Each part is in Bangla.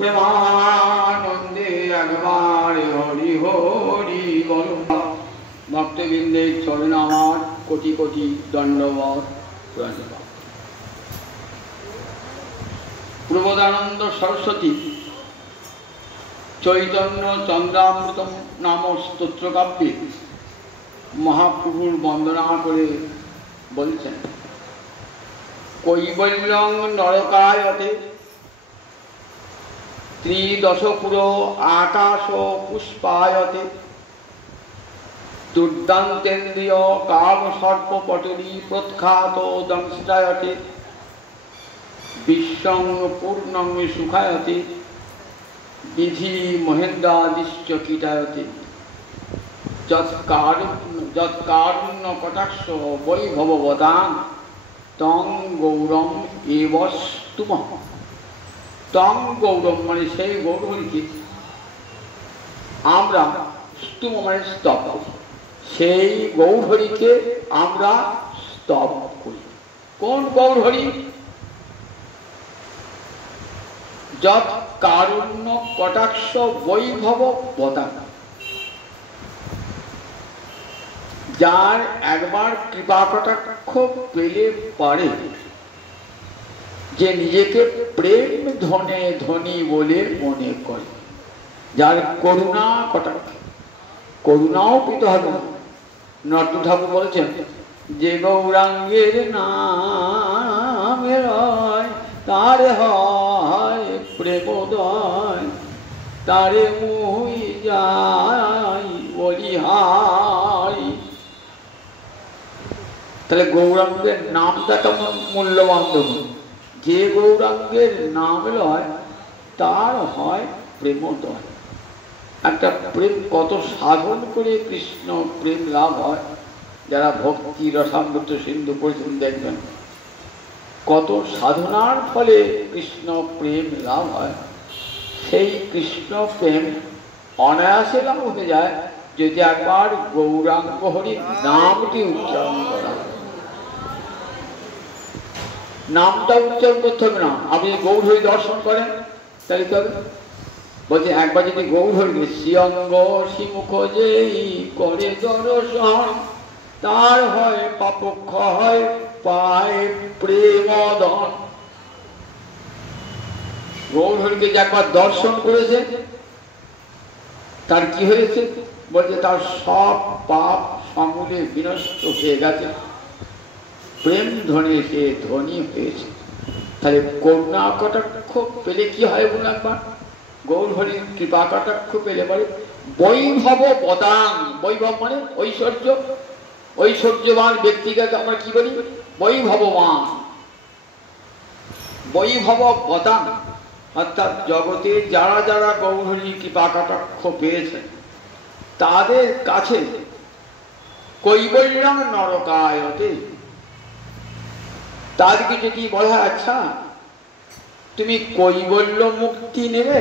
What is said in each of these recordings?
প্রেমানন্দে একবার হরি হরি বল। ভক্তবৃন্দের চরণে আমার কোটি কোটি দণ্ডবত প্রণাম। প্রবোধানন্দ সরস্বতী চৈতন্য চন্দ্রামৃতম নাম স্তোত্রকাব্যে মহাপ্রভুর বন্দনা করে বলছেন, কৈবল্যং নরকায়তে ত্রিদশপুর আকাশ পুষ্পায়তে দুর্দান্তেন্দ্রিয় কাম সর্পপটলী প্রখ্যাত দংষ্টায়তে বিশ্বং পূর্ণং সুখায়তে বিধি মহেন্দ্রাদিশ্চ কীটায়তে যৎকারুণ্য কটাক্ষ বৈভববদাং তং গৌরম এব স্তুমঃ। তং গৌরম মানে সেই গৌরহরিকে আমরা, স্তুম মানে স্তব, সেই গৌরহরিকে আমরা স্তব করি। কোন গৌরহরি? যৎ কারুণ্য কটাক্ষ বৈভব বদান, যার একবার কৃপা কটাক্ষ পেলে পারে যে নিজেকে প্রেম ধনে ধনী বলে মনে করে, যার করুণা কটাক্ষ, করুণাও পেতে হবে না। নট্ট ঠাকুর বলছেন যে গৌরাঙ্গের নামে রয় তারে হয় প্রেমোদয়, তারে মুই যাই বলি হাই। তাহলে গৌরাঙ্গের নামটা কেমন মূল্যবান দেখুন। যে গৌরাঙ্গের নাম লয় তার হয় প্রেমোদয়। একটা প্রেম কত সাধন করে কৃষ্ণ প্রেম লাভ হয়, যারা ভক্তি রসামৃত সিন্ধু পড়েছেন দেখবেন কত সাধনার ফলে কৃষ্ণ প্রেম লাভ হয়। সেই কৃষ্ণ প্রেম অনায়াসে লাভ হতে যায় যদি একবার গৌরাঙ্গ হরির নামটি উচ্চারণ করা। নামটা উচ্চারণ করতে হবে না। আপনি গৌরহরি দর্শন করেন তাহলে কি হবে? বলছে একবার যদি গৌরহরি শ্রীঅঙ্গ শ্রীমুখ যেই করে দর্শন, তার হয় পাপক্ষয় পায় প্রেমদন। গৌরহরিকে যে একবার দর্শন করেছে তার কি হয়েছে? বলছে তার সব পাপ সমূলে বিনষ্ট হয়ে গেছে, প্রেম ধনে সে ধনী হয়েছে। তাহলে করুণা কটাক্ষ পেলে কি হয় বলে একবার গৌরহরির কৃপা কটাক্ষ পেলে বলে বৈভব বদাং। বৈভব মানে ঐশ্বর্য, ঐশ্বর্যবান ব্যক্তিকে আমরা কি বলি? বৈভববান। বৈভব বদাং অর্থাৎ জগতে যারা যারা গৌরহরির কৃপা কটাক্ষ পেয়েছেন তাদের কাছে কৈবল্যং নরকায়তে, তাদেরকে যদি বলা আচ্ছা তুমি কৈবল্য মুক্তি নেবে,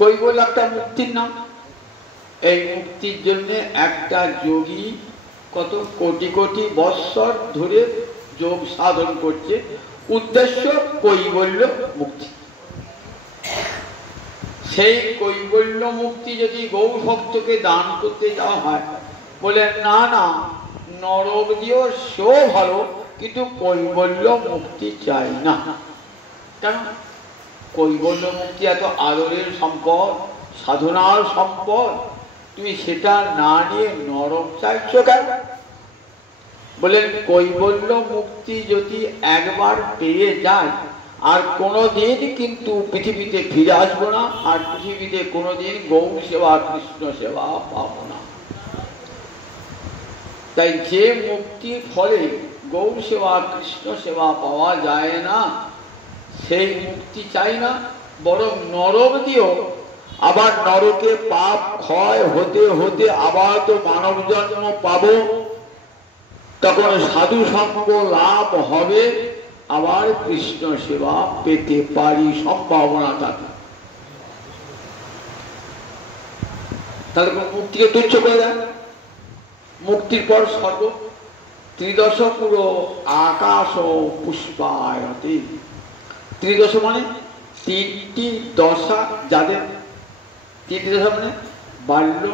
কৈবল্য একটা মুক্তির নাম। এই মুক্তির জন্য একটা যোগী কত কোটি কোটি বৎসর ধরে যোগ সাধন করছে, উদ্দেশ্য কৈবল্য মুক্তি। সেই কৈবল্য মুক্তি যদি গৌর ভক্তকে দান করতে যাওয়া হয়, বলে না না নরক দিয়েও সেও ভালো, কিন্তু কৈবল্য মুক্তি চাই না। কেন? কৈবল্য মুক্তি এত আদরের সম্পদ, সাধনার সম্পদ, তুমি সেটা না নিয়ে নরক চাইছো কেন? বলেন কৈবল্য মুক্তি যদি একবার পেয়ে যায় আর কোনোদিন কিন্তু পৃথিবীতে ফিরে আসবো না, আর পৃথিবীতে কোনোদিন গৌর সেবা কৃষ্ণ সেবা পাবো না। তাই যে মুক্তির ফলে গৌর সেবা কৃষ্ণ সেবা পাওয়া যায় না সেই মুক্তি চাই না, বরং নরক দিয়েও আবার নরকে পাপ ক্ষয় হতে হতে আবার তো মানব জন্ম পাবো, তখন সাধু সঙ্গ লাভ হবে, আবার কৃষ্ণ সেবা পেতে পারি, সম্ভাবনা থাকে। তাহলে মুক্তিকে তুচ্ছ করে দেয়। মুক্তির পর স্বর্গ, ত্রিদশপুর আকাশ পুষ্পায়তে। ত্রিদশ মানে তিনটি দশা, যাদের তিনটি দশা মানে বাল্য,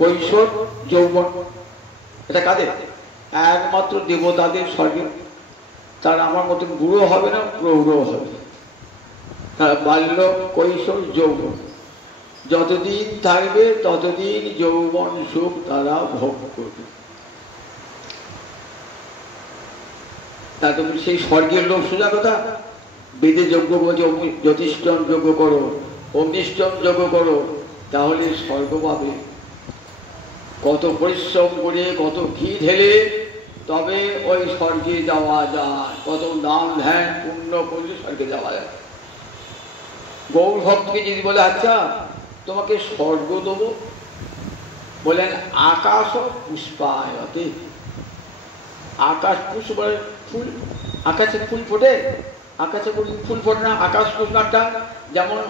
কৈশোর, যৌবন। এটা কাদের? একমাত্র দেবতাদের স্বর্গে। তারা আমার মতন বুড়ো হবে না, প্রৌঢ় হবে। তারা বাল্য, কৈশোর, যৌবন, যতদিন থাকবে ততদিন যৌবন সুখ তারা ভোগ করবে। তাতে সেই স্বর্গের লোক সোজা কথা। বেদে যজ্ঞ বলছে জ্যোতিষ্ঠম যজ্ঞ করো, অগ্নিষ্ঠম যজ্ঞ করো, তাহলে স্বর্গ পাবে। কত পরিশ্রম করে, কত ঘি ঢেলে তবে ওই স্বর্গে যাওয়া যায়। কত দান ধ্যান পুণ্য করলে স্বর্গে যাওয়া যায়। গৌর ভক্তকে যদি বলে আচ্ছা তোমাকে স্বর্গ দেবো, বলেন আকাশ পুষ্পায়তে। আকাশ পুষ্প ফুল, আকাশে ফুল ফোটে, আকাশে ফুল ফোটে না, আকাশ পুষ্পটা যেমন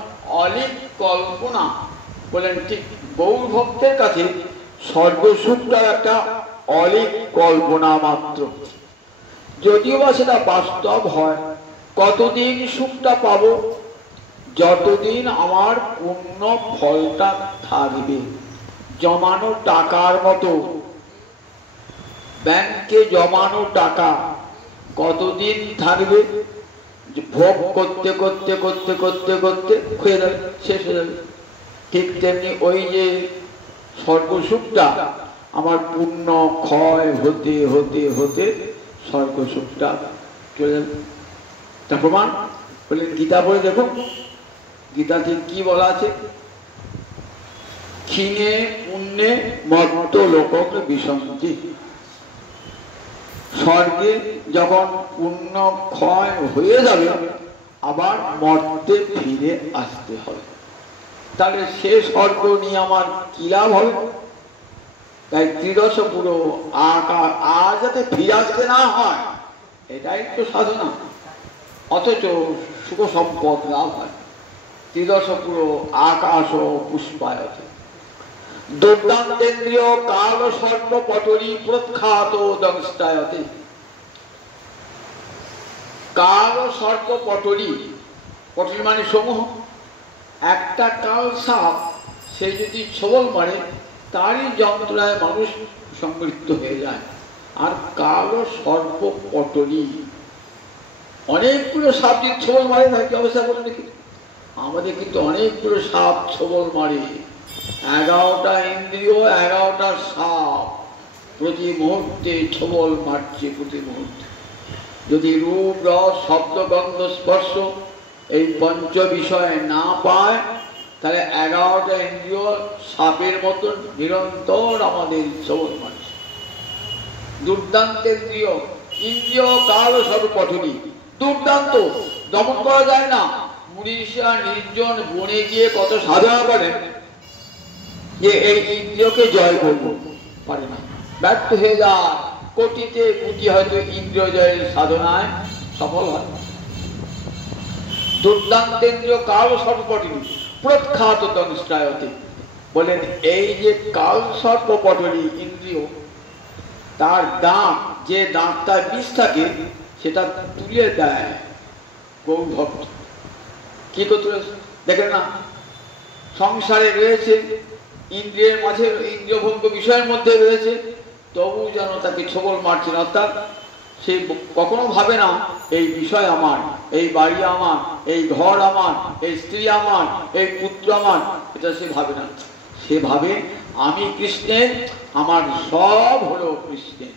অলিক কল্পনা। বলেন ঠিক গৌর ভক্তের কাছে স্বর্গ সুখটা একটা অলিক কল্পনা মাত্র। যদিও বা সেটা বাস্তব হয়, কতদিন সুখটা পাবো? যতদিন আমার পুণ্য ফলটা থাকবে। জমানো টাকার মতো, ব্যাংকে জমানো টাকা কতদিন থাকবে? ভোগ করতে করতে করতে করতে করতে হয়ে যাবে, শেষ হয়ে যাবে। ঠিক তেমনি ওই যে স্বর্গসুখটা আমার পুণ্য ক্ষয় হতে হতে হতে স্বর্গসুখটা চলে যাবে। তা প্রমাণ বললেন গীতা বলে দেখো, গীতাতে কি বলা আছে? ক্ষীণে পুণ্যে মত্ত লোকক বিসন্তি। স্বর্গে যখন পুণ্য ক্ষয় হয়ে যাবে আবার মর্তে ফিরে আসতে হবে। তাহলে সে স্বর্গ নিয়ে আমার কি লাভ হবে? তাই ত্রিদশ পুরো আকার আর যাতে ফিরে আসতে না হয়, এটাই তো সাধনা। অথচ সুখ সম্পদ লাভ হয়। ত্রিদশ পুরো আকাশ পুষ্পায়তে। দুর্দান্তেন্দ্রিয় কাল সর্ব পটরি প্রখ্যাত দংষ্টায়তে। কাল সর্প পটরি, পটরি মানে সমূহ। একটা কাল সাপ সে যদি ছবল মারে তারই যন্ত্রণায় মানুষ সংগৃহীত হয়ে যায়। আর কাল সর্প পটরি, অনেকগুলো সাপ যদি ছবল মারে তার কি অবস্থা বলে দেখি? আমাদের কিন্তু অনেকগুলো সাপ ছবল মারে, 11টা ইন্দ্রিয়, 11টা সাপ প্রতি মুহূর্তে ছবল মারছে প্রতি মুহূর্তে। যদি রূপ, রস, শব্দ, গন্ধ, স্পর্শ এই পঞ্চ বিষয় না পায় তাহলে 11টা ইন্দ্রিয় সাপের মতন নিরন্তর আমাদের ছবল মারছে। দুর্দান্তেন্দ্রিয়, ইন্দ্রিয় কাল সর্বপঠনী, দুর্দান্ত, দমন করা যায় না। মুনিষা নির্জন বনে গিয়ে কত সাধনা করেন যে এই ইন্দ্রিয়কে জয় করবো, পারে না, ব্যর্থ হয়ে যায়। কোটিতে কোটি হয়তো ইন্দ্রিয় জয়ের সাধনায় সফল হয়। দুর্দান্তেন্দ্রিয় কাল সর্বপটনী প্রখ্যাত দংষ্টায়তে। বলেন এই যে কাল সর্বপটনী ইন্দ্রিয়, তার দাঁত, যে দাঁতটা বিষ থাকে সেটা তুলে দেয় গৌর ভক্ত। কি করতে দেখেন না, সংসারে রয়েছে, ইন্দ্রিয়ের মাঝে, ইন্দ্রিয়ভঙ্গ বিষয়ের মধ্যে রয়েছে, তবু যেন তাকে ছবল মারছে না। অর্থাৎ সে কখনো ভাবে না এই বিষয় আমার, এই বাড়ি আমার, এই ঘর আমার, এই স্ত্রী আমার, এই পুত্র আমার, এটা সে ভাবে না। সে ভাবে আমি কৃষ্ণের, আমার সব হলো কৃষ্ণের।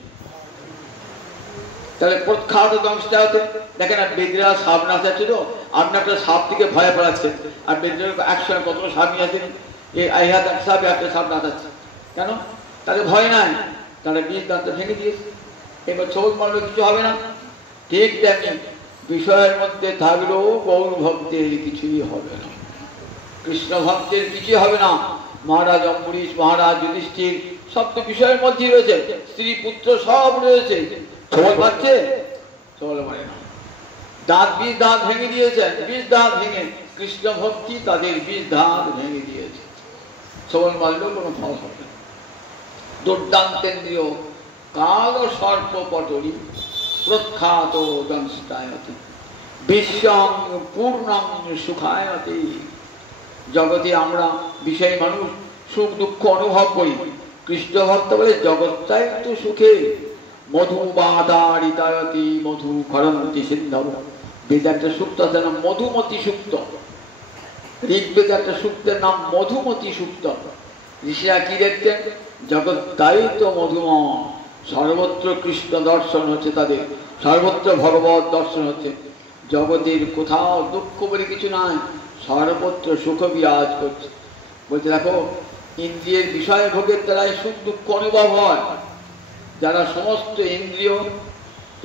তাহলে প্রখ্যাত দংষ্টায়তে। দেখেন না, বেদরা সাপ নাচাচ্ছে তো, আপনি একটা সাপ থেকে ভয় পালাচ্ছেন, আর বেদরা একসঙ্গে কতগুলো সাপ নিয়ে আছেন, এই হাত একটা সাপ, একটা সাপ নাচাচ্ছে কেন? তাদের ভয় নাই, তারা বীজ দাঁতটা ভেঙে দিয়েছে। এবার ছবল মারলে কিছু হবে না। ঠিক তেমনি বিষয়ের মধ্যে থাকলেও গৌর ভক্তের কিছুই হবে না, কৃষ্ণ ভক্তের কিছুই হবে না। মহারাজ অম্বরীশ, মহারাজ যুধিষ্ঠির সব তো বিষয়ের মধ্যেই রয়েছে, স্ত্রী পুত্র সব রয়েছে, ছবল মারছে? ছবল মারে না। দাঁত, বীজ দাঁত ভেঙে দিয়েছেন, বীজ দাঁত ভেঙে, কৃষ্ণ ভক্তি তাদের বীজ দাঁত ভেঙে দিয়েছে। ছবল মারলেও কোনো ফল হবে না। দুর্দান্তেন্দ্রিয় কাল সর্পপটরি প্রখ্যাত দংষ্টায়তে। বিশ্বং পূর্ণং সুখায়তে। জগতে আমরা বিষয় মানুষ সুখ দুঃখ অনুভব করি, কৃষ্ণ ভক্ত বলে জগৎটাই তো সুখে। মধু বাদারিতায়তি মধু খরন্তি সিন্ধব। বেদ একটা সূক্ত আছে নাম মধুমতি সূক্ত, ঋগ্বেদ একটা সূক্তের নাম মধুমতি সূক্ত। ঋষিরা কি দেখতেন? জগৎটাই তো মধুময়, সর্বত্র কৃষ্ণ দর্শন হচ্ছে তাদের, সর্বত্র ভগবত দর্শন হচ্ছে। জগতের কোথাও দুঃখ বলে কিছু নাই, সর্বত্র সুখ বিরাজ করছে। বলছে দেখো, ইন্দ্রিয়ের বিষয় ভোগের দ্বারাই সুখ দুঃখ অনুভব হয়। যারা সমস্ত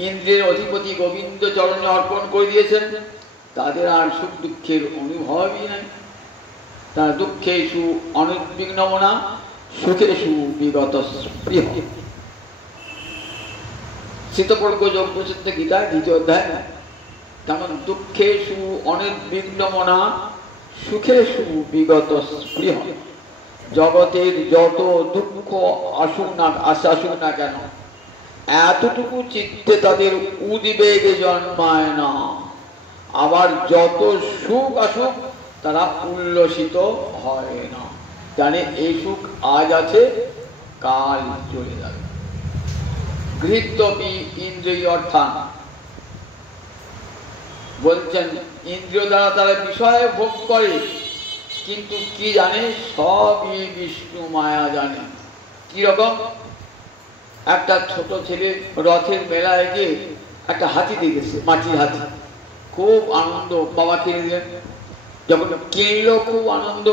ইন্দ্রিয়ের অধিপতি গোবিন্দ চরণে অর্পণ করে দিয়েছেন, তাদের আর সুখ দুঃখের অনুভবই নাই। তারা দুঃখে সু অনুদ্বিগ্ন মনা, সুখে সু বিগত প্রিয়। শীতপর্গ যোগ প্রসিদ্ধ গীতা 2য় অধ্যায়। তেমন দুঃখে সু অনুদ্বিগ্ন মনা, সুখে সু বিগত প্রিয়। জগতের যত দুঃখ আসুক না কেন, এতটুকু চিত্তে তাদের উদ্বেগে জন্মায় না। আবার যত সুখ আসুক তারা উল্লসিত হয় না, জানে এই সুখ আজ আছে, কাল চলে যাবে। গৃহীতপি ইন্দ্রিয় অর্থাৎ বলছেন ইন্দ্রিয় দ্বারা তারা বিষয় ভোগ করে, কিন্তু কি জানে? সবই বিষ্ণু মায়া জানে। কি রকম? একটা ছোট ছেলে রথের মেলায় গিয়ে একটা হাতি দেখেছে, মাটির হাতি, খুব আনন্দ, বাবা কিনে দিলেন। যখন কিনলো খুব আনন্দ,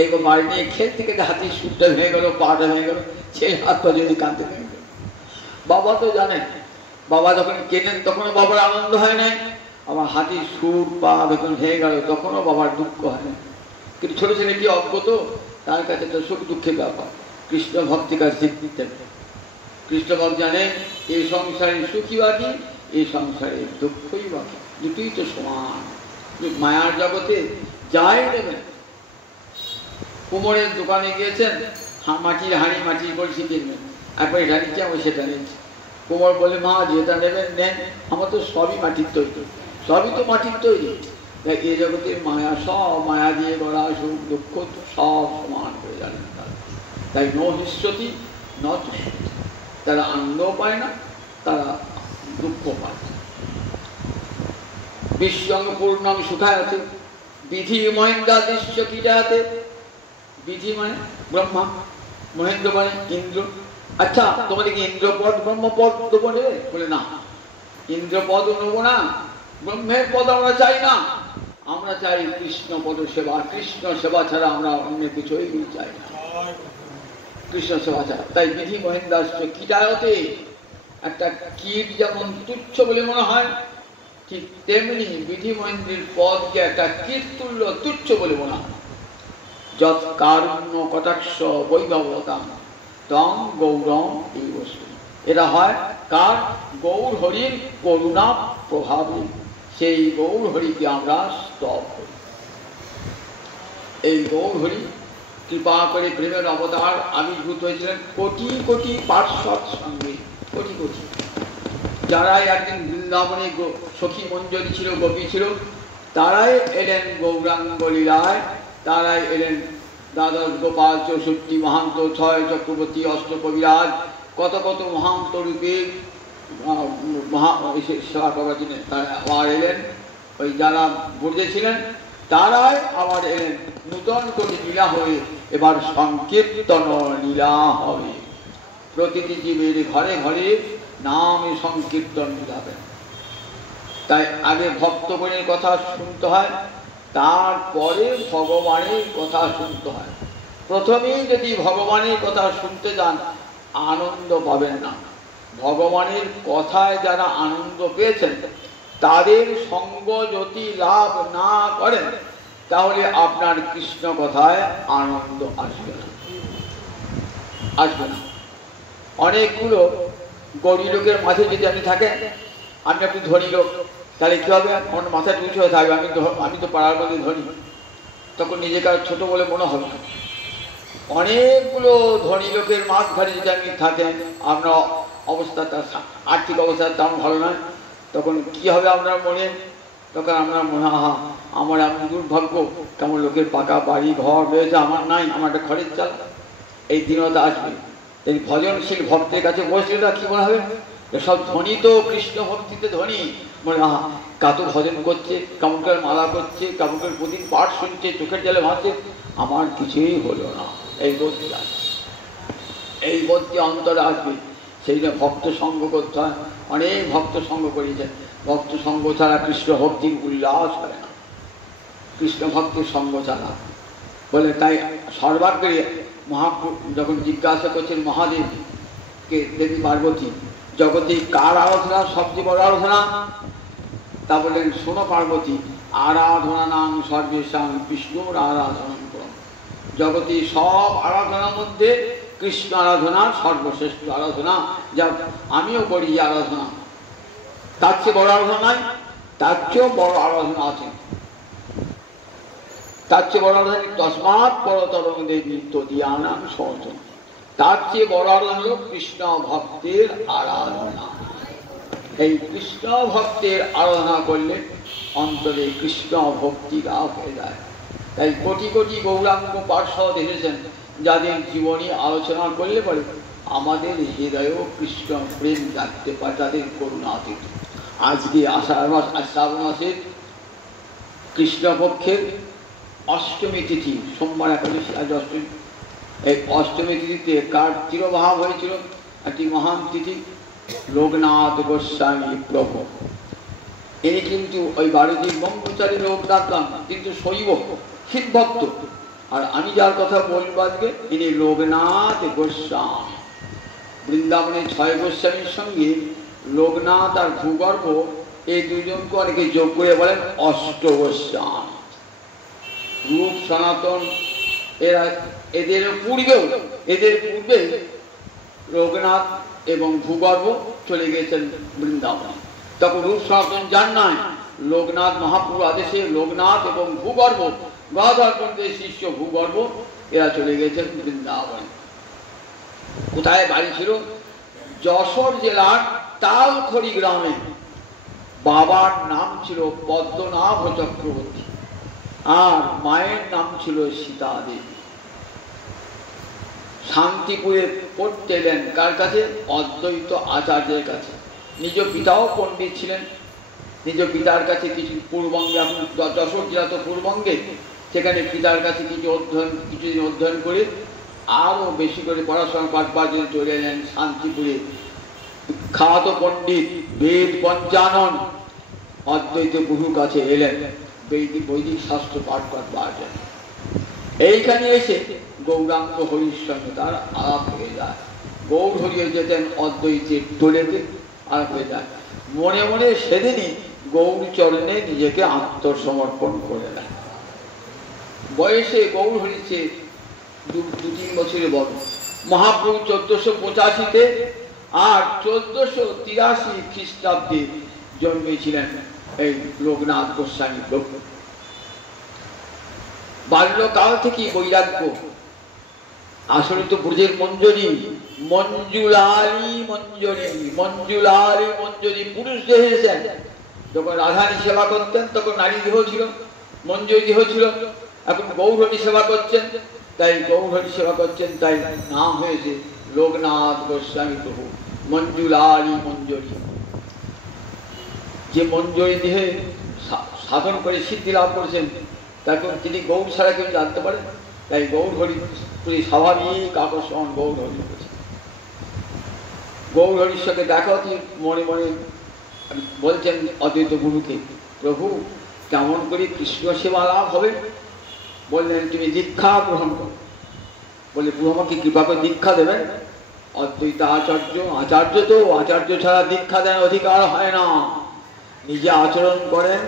এই বাড়ি নিয়ে খেলতে খেতে হাতির সুরটা ভেঙে গেল, পাটা ভেঙে গেল, ছেলে হাত পা যদি কাঁদতে ভেঙে গেল। বাবা তো জানেন, বাবা যখন কেনেন তখনও বাবার আনন্দ হয় না, আবার হাতির সুর পা যখন ভেঙে গেল তখনও বাবার দুঃখ হয় না। কিন্তু ছোট ছেলে কি অজ্ঞত, তার কাছে তো সুখ দুঃখের ব্যাপার। কৃষ্ণ ভক্তি কাছে দিতেন। কৃষ্ণ ভক্ত জানে এই সংসারে সুখী বাকি, এই সংসারে দুঃখই বাকি, দুটোই তো সমান। মায়ার জগতে যাই নেবেন। কুমোরের দোকানে গিয়েছেন, মাটির হাঁড়ি মাটির কলসি কিনবেন, একবার এটা নিচ্ছে আমি সেটা নিচ্ছি। কুমোর বলে, মা যেটা নেবেন নেন, আমার তো সবই মাটির তৈরি, সবই তো মাটির তৈরি। এই জগতের মায়া, সব মায়া দিয়ে গড়া, সুখ দুঃখ সব সমান করে জানেন। তাই ন হিষ্যতি ন তুষ্যতি। তারা আনন্দ পায় না, তারা দুঃখ পায়। বিশ্বং পূর্ণং সুখায়তে বিধি মহেন্দ্রাদিশ্য ক্রীড়াতে। বিধি মানে ব্রহ্মা, মহেন্দ্র মানে ইন্দ্র। আচ্ছা, তোমাদের কি ইন্দ্রপদ ব্রহ্মপদ দেবো নেবে? বলে না, ইন্দ্রপদ নেবো না, ব্রহ্মের পদ আমরা চাই না, আমরা চাই কৃষ্ণ পদ সেবা। কৃষ্ণ সেবা ছাড়া আমরা অন্য কিছুই চাই না, কৃষ্ণ সেবা ছাড়া। তাই বিধি মহেন্দ্রাশ্চ কীটায়তে। একটা কীট যেমন তুচ্ছ বলে মনে হয়, ঠিক তেমনি বিধি মহেন্দ্রের পদকে একটা কীট তুল্য তুচ্ছ বলে মনে হয়। যৎ কারুণ্য কটাক্ষ বৈভবতাম তং গৌরম এই বস্তু। এটা হয় কার? গৌর হরির করুণা প্রভাবে। সেই গৌর হরিকে আমরা স্তব করি। এই গৌর হরি কৃপা করে প্রেমের অবতার আবির্ভূত হয়েছিলেন কোটি কোটি পার্শ্বদ সঙ্গে, কোটি কোটি। যারাই একদিন বৃন্দাবনে সখী মঞ্জরি ছিল, গোপী ছিল, তারাই এলেন গৌরাঙ্গ লীলায়, তারাই এলেন দ্বাদশ গোপাল, 64 মহান্ত, 6 চক্রবর্তী, অষ্টকবিরাজ, কত কত মহান্ত রূপে সেবা করার জন্য তারা আবার এলেন। ওই যারা বুঝেছিলেন তারাই আবার এলেন নূতন করে লীলা হয়ে। এবার সংকীর্তন লীলা হবে, প্রতিটি জীবের ঘরে ঘরে নামে সংকীর্তন লীলাবে। তাই আগে ভক্তগণের কথা শুনতে হয়, তারপরে ভগবানের কথা শুনতে হয়। প্রথমেই যদি ভগবানের কথা শুনতে যান, আনন্দ পাবেন না। ভগবানের কথায় যারা আনন্দ পেয়েছেন, তাদের সঙ্গ যদি লাভ না করেন, তাহলে আপনার কৃষ্ণ কথায় আনন্দ আসবে না, আসবে না। অনেকগুলো গরিব লোকের মাঝে যদি আপনি থাকেন, আমি একটু ধনী লোক, তাহলে কি হবে? আমার মাথায় উঁচু হয়ে থাকবে, আমি তো পাড়ার মধ্যে ধনী, তখন নিজেকে আর ছোট বলে মনে হবে না। অনেকগুলো ধনী লোকের মাঝ ঘরে যদি আপনি থাকেন, আপনার অবস্থা, তার আর্থিক অবস্থা তেমন ভালো নয়, তখন কি হবে আপনার মনে? তখন আপনার মনে হয় আমার এমন দুর্ভাগ্য, কেমন লোকের পাকা বাড়ি ঘর রয়েছে, আমার নাই, আমার একটা খড়ের চাল। এই দিনতা আসবে। এই ভজনশীল ভক্তের কাছে বসলে না কি মনে হবে? সব ধনী তো কৃষ্ণ ভক্তিতে ধনী, মনে কত ভজন করছে, কেমন করে মালা করছে, কেমন করে প্রতিদিন পাঠ শুনছে, চোখের জলে ভাসছে, আমার কিছুই হলো না। এই বোধটি আসবে, এই বোধটি অন্তরে আসবে। সেই জন্য ভক্ত সঙ্গ করতে হয়। অনেক ভক্ত সঙ্গ করিয়েছেন। ভক্ত সঙ্গ ছাড়া কৃষ্ণ ভক্তির উল্লাস হয় না, কৃষ্ণ ভক্তির সঙ্গ ছাড়া। বলে তাই সর্বাগ্রে মহাপ্রভু যখন জিজ্ঞাসা করছেন মহাদেবকে, দেবী পার্বতী, জগতে কার আরাধনা সবচেয়ে বড় আরাধনা? তা বললেন, শোনো পার্বতী, আরাধনা নাম সর্বেশাং বিষ্ণুর আরাধনা করো। জগতে সব আরাধনার মধ্যে কৃষ্ণ আরাধনা সর্বশ্রেষ্ঠ আরাধনা, যা আমিও করি আরাধনা। তার চেয়ে বড় আরাধনা নাই, তার চেয়েও বড় আরাধনা আছে। তার চেয়ে বড় আরাধনা তসমাৎ পরতরং দেবী তদীয়ানাং সহস্রম। তার চেয়ে বড় আরাধনা হল কৃষ্ণ ভক্তের আরাধনা। এই কৃষ্ণ ভক্তের আরাধনা করলে অন্তরে কৃষ্ণ ভক্তি লাভ হয়ে যায়। তাই কোটি কোটি গৌরাঙ্গ পার্ষদ এসেছেন, যাদের জীবনী আলোচনা করলে পরে আমাদের হৃদয়েও কৃষ্ণ প্রেম জাগতে পারে, তাদের করুণাতে। আজকে আষাঢ় মাস, শ্রাবণ মাসের কৃষ্ণপক্ষের অষ্টমী তিথি, সোমবার একাদশী, আজ অষ্টমী। এই অষ্টমী তিথিতে কার তিরোভাব হয়েছিল? একটি মহান তিথি, লোকনাথ গোস্বামী প্রভু। ইনি কিন্তু ওই 12 দিন ব্রহ্মচারী লোকনাথ নাম, কিন্তু শৈব শিব ভক্ত। আর আমি যার কথা বলবো আজকে, ইনি লোকনাথ গোস্বামী। বৃন্দাবনের 6 গোস্বামীর সঙ্গে লোকনাথ আর ভূগর্ভ, এই দুজনকে অনেকে যোগ করে বলেন অষ্ট গোস্বামী। রূপ সনাতন এদের পূর্বে লোকনাথ এবং ভূগর্ভ চলে গেছেন বৃন্দাবন। তখন রূপ সনাতন যান নাই, লোকনাথ মহাপ্রভু আদেশে লোকনাথ এবং ভূগর্ভ, গদাধর পন্থের শিষ্য ভূগর্ভ, এরা চলে গেছেন বৃন্দাবন। কোথায় বাড়ি ছিল? যশোর জেলার তালখড়ি গ্রামে। বাবার নাম ছিল পদ্মনাভ চক্রবর্তী, আর মায়ের নাম ছিল সীতা দেবী। শান্তিপুরে পড়তে এলেন কার কাছে? অদ্বৈত আচার্যের কাছে। নিজ পিতাও পণ্ডিত ছিলেন। নিজ পিতার কাছে কিছু পূর্ববঙ্গে, এখন যশোর জেলা তো পূর্ববঙ্গে, সেখানে পিতার কাছে কিছুদিন অধ্যয়ন করে আরও বেশি করে পড়াশোনা করবার জন্য চলে এলেন শান্তিপুরে। বিখ্যাত পণ্ডিত বেদ পঞ্চানন অদ্বৈত গুরুর কাছে এলেন বৈদিক শাস্ত্র পাঠ করবার জন্য। এইখানে এসে গৌরাঙ্গ হরির সঙ্গে তার আলাপ হয়ে যায়। গৌর হরিও যেতেন অদ্বৈতের টোলেতে, আলাপ হয়ে যায়। মনে মনে সেদিনই গৌর চরণে নিজেকে আত্মসমর্পণ করে দেয়। বয়সে গৌর হরির চেয়ে 2-3 বছরের বড়। মহাপ্রভু 1485-তে আর 1483 খ্রিস্টাব্দে জন্মেছিলেন এই লোকনাথ গোস্বামী প্রভু। বাল্যকাল থেকেই বৈরাগ্য। আসলে তো ব্রজের মঞ্জরি, মঞ্জুলারি পুরুষ দেহে এসেছেন। যখন রাধানী সেবা করতেন তখন নারী দেহ ছিল, মঞ্জুরি দেহ ছিল। এখন গৌরহরি সেবা করছেন, তাই গৌরহরি সেবা করছেন, তাই নাম হয়েছে লোকনাথ গোস্বামী প্রভু। মঞ্জুলারি মঞ্জরি, যে মঞ্জরি দেহে সাধন করে সিদ্ধি লাভ করেছেন, তাকে তিনি গৌর ছাড়া কেউ জানতে পারেন। তাই গৌর হরির প্রতি স্বাভাবিক আকর্ষণ গৌর হরি করেছে। গৌর হরির সঙ্গে দেখা হচ্ছে, মনে মনে বলছেন অদ্বৈত গুরুকে, প্রভু কেমন করে কৃষ্ণ সেবা লাভ হবে? বললেন তুমি দীক্ষা গ্রহণ করো। বলে প্রভু আমাকে কৃপা করে দীক্ষা দেবেন? অদ্বৈত আচার্য তো আচার্য ছাড়া দীক্ষা দেন অধিকার হয় না। নিজে আচরণ করেন,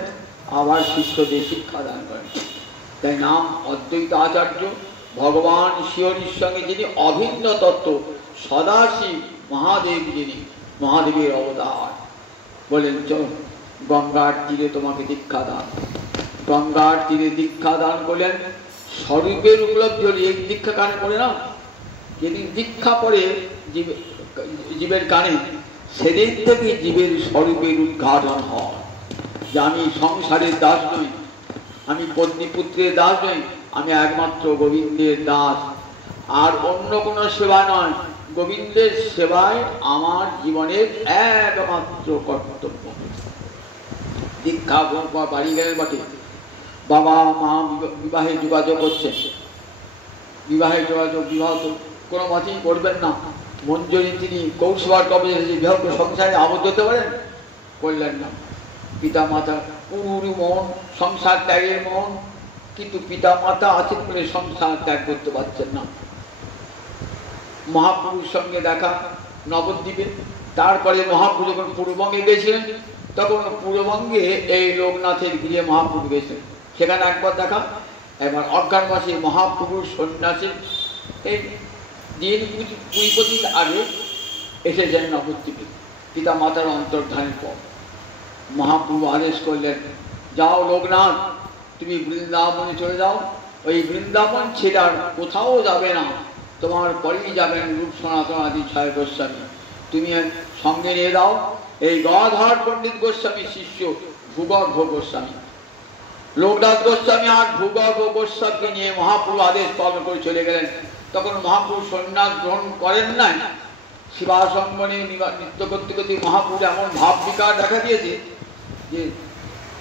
আবার শিষ্যদের শিক্ষা দান করেন। তাই নাম অদ্বৈত আচার্য। ভগবান শিহরির সঙ্গে যিনি অভিন্ন তত্ত্ব, সদাশিব মহাদেব, যিনি মহাদেবের অবতার। বলেন চল গঙ্গার তীরে তোমাকে দীক্ষা দান। গঙ্গার তীরে দীক্ষা দান করলেন। স্বরূপের উপলব্ধি হলে এক দীক্ষা কানে পড়ে না, যেদিন দীক্ষা পড়ে জীবের কানে, সেদিন থেকে জীবের স্বরূপের উদ্ঘাটন হয় যে আমি সংসারের দাস নই, আমি পত্নীপুত্রের দাস নই, আমি একমাত্র গোবিন্দের দাস, আর অন্য কোনো সেবা নয়। গোবিন্দের সেবায় আমার জীবনের একমাত্র কর্তব্য। দীক্ষা গ্রহণ করা বাড়ি গেলেন বটে, বাবা মা বিবাহে যোগাযোগ করছেন, বিবাহ তো কোনো মতেই করবেন না। মঞ্জুরি তিনি কৌশবার কবে বিবাহ সংসারে আবদ্ধ হতে পারেন, করলেন না। পিতা মাতা পুরো মন সংসার ত্যাগের মন, কিন্তু পিতা মাতা আছেন বলে সংসার ত্যাগ করতে পারছেন না। মহাপুরুর সঙ্গে দেখা নবদ্বীপে, তারপরে মহাপুরু যখন পূর্ববঙ্গে গেছিলেন, তখন পূর্ববঙ্গে এই লোকনাথের গৃহে মহাপুরু গেছেন, সেখানে একবার দেখা। এবার অজ্ঞান মাসে মহাপুরুষ সন্ন্যাসী এই দিন 20-25 আগে এসেছেন নবদ্বীপে পিতা মাতার অন্তর্ধানের পর। মহাপ্রভু আদেশ করলেন, যাও লোকনাথ, তুমি বৃন্দাবনে চলে যাও, ওই বৃন্দাবন ছেড়ে আর কোথাও যাবে না, তোমার পরেই যাবেন রূপ সনাতন আদি 6 গোস্বামী, তুমি সঙ্গে নিয়ে দাও এই গদাধর পণ্ডিত গোস্বামী শিষ্য ভূগর্ভ গোস্বামী। লোকনাথ গোস্বামী আর ভূগর্ভ গোস্বামীকে নিয়ে মহাপ্রভু আদেশ পালন করে চলে গেলেন। তখন মহাপ্রভু সন্ন্যাস গ্রহণ করেন নাই। শিবাসঙ্গনে নৃত্য করতে করতে মহাপ্রভু এমন ভাব বিকার দেখা দিয়েছে যে